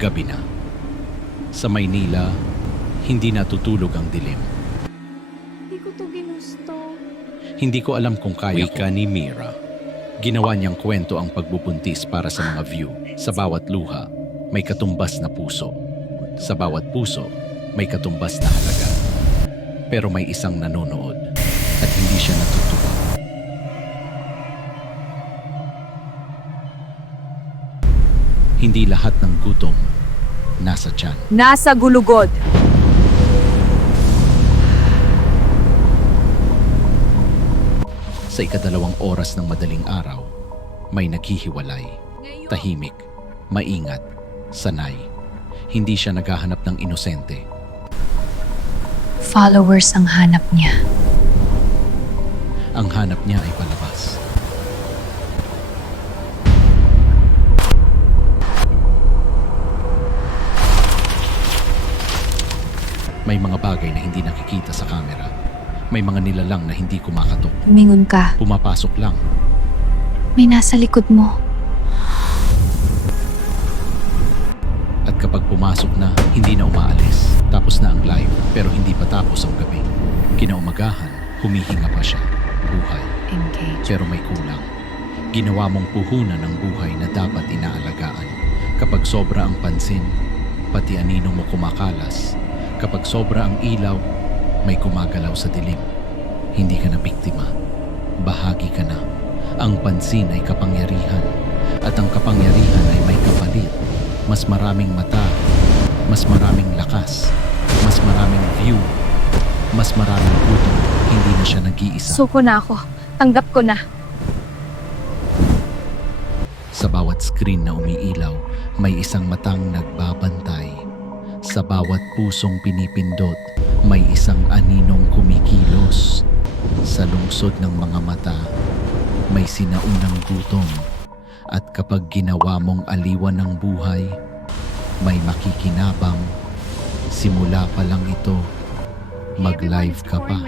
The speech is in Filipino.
Gabi na. Sa Maynila, hindi natutulog ang dilim. Hindi ko to ginusto. Hindi ko alam kung kaya ko. Wika ni Mira. Ginawa niyang kwento ang pagbubuntis para sa mga view. Sa bawat luha, may katumbas na puso. Sa bawat puso, may katumbas na halaga. Pero may isang nanonood at hindi siya natutuwa. Hindi lahat ng gutom nasa tiyan. Nasa gulugod. Sa ikadalawang oras ng madaling araw, may naghihiwalay. Tahimik, maingat, sanay. Hindi siya naghahanap ng inosente. Followers ang hanap niya. Ang hanap niya ay palabas. May mga bagay na hindi nakikita sa kamera. May mga nilalang na hindi kumakatok. Tumingon ka. Pumapasok lang. May nasa likod mo. At kapag pumasok na, hindi na umaalis. Tapos na ang live, pero hindi pa tapos ang gabi. Kinaumagahan, humihinga pa siya. Buhay. Engage. Pero may kulang. Ginawa mong puhunan ng buhay na dapat inaalagaan. Kapag sobra ang pansin, pati anino mo kumakalas. Kapag sobra ang ilaw, may kumagalaw sa dilim. Hindi ka na biktima. Bahagi ka na. Ang pansin ay kapangyarihan. At ang kapangyarihan ay may kapalit. Mas maraming mata. Mas maraming lakas. Mas maraming view. Mas maraming gutom. Hindi na siya nag-iisa. Suko na ako. Tanggap ko na. Sa bawat screen na umiilaw, may isang matang nagbabantay. Sa bawat pusong pinipindot, may isang aninong kumikilos. Sa lungsod ng mga mata, may sinaunang gutom. At kapag ginawa mong aliwan ng buhay, may makikinabang. Simula pa lang ito, mag-live ka pa.